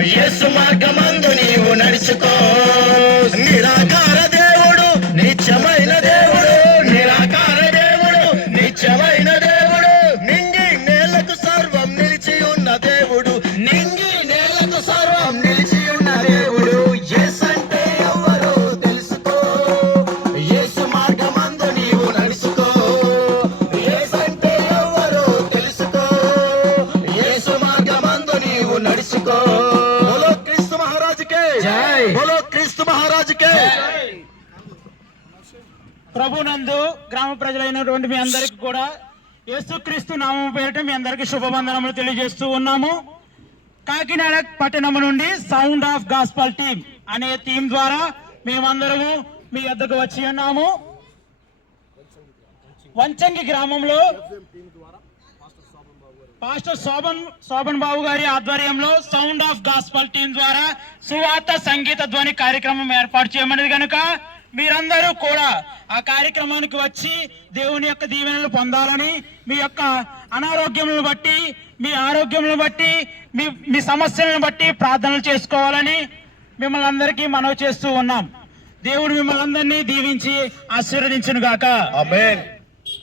యేసు మార్గమందు నీవు నడుచుకో. నిరాకార దేవుడు నిత్యమైన దేవుడు. నిరాకార దేవుడు నిత్యమైన దేవుడు. నింగి నేలకు సర్వం నిలిచి ఉన్న దేవుడు. నింగి నేలకు సర్వం నిలిచి ఉన్న దేవుడు. యేసు అంటే ఎవరో తెలుసుకో. యేసు మార్గమందు నీవు నడుచుకో. యేసు అంటే ఎవరో తెలుసుకో. యేసు మార్గమందు నీవు నడుచుకో. బోలో క్రీస్తు మహారాజుకే. ప్రభునందు గ్రామ ప్రజలైనటువంటి మీ అందరికి కూడా యేసుక్రీస్తు నామం పేరిట మీ అందరికి శుభవందనములు తెలియజేస్తూ ఉన్నాము. కాకినాడ పట్టణం నుండి సౌండ్ ఆఫ్ గాస్పల్ టీమ్ అనే టీం ద్వారా మేమందరము మీ వద్దకు వచ్చి ఉన్నాము. వంచంగి గ్రామంలో పాస్టర్ శోభన్ శోభన్ బాబు గారి ఆధ్వర్యంలో సౌండ్ ఆఫ్ గాస్పల్ టీం ద్వారా సువార్త సంగీత ధ్వని కార్యక్రమం ఏర్పాటు చేయమనేది కనుక మీరందరూ కూడా ఆ కార్యక్రమానికి వచ్చి దేవుని యొక్క దీవెనలు పొందాలని మీ యొక్క అనారోగ్యములను బట్టి మీ ఆరోగ్యములను బట్టి మీ మీ సమస్యలను బట్టి ప్రార్థనలు చేసుకోవాలని మిమ్మల్ని అందరికీ మనవి చేస్తూ ఉన్నాం. దేవుడు మిమ్మల్ని అందరినీ దీవించి ఆశీర్వదించును గాక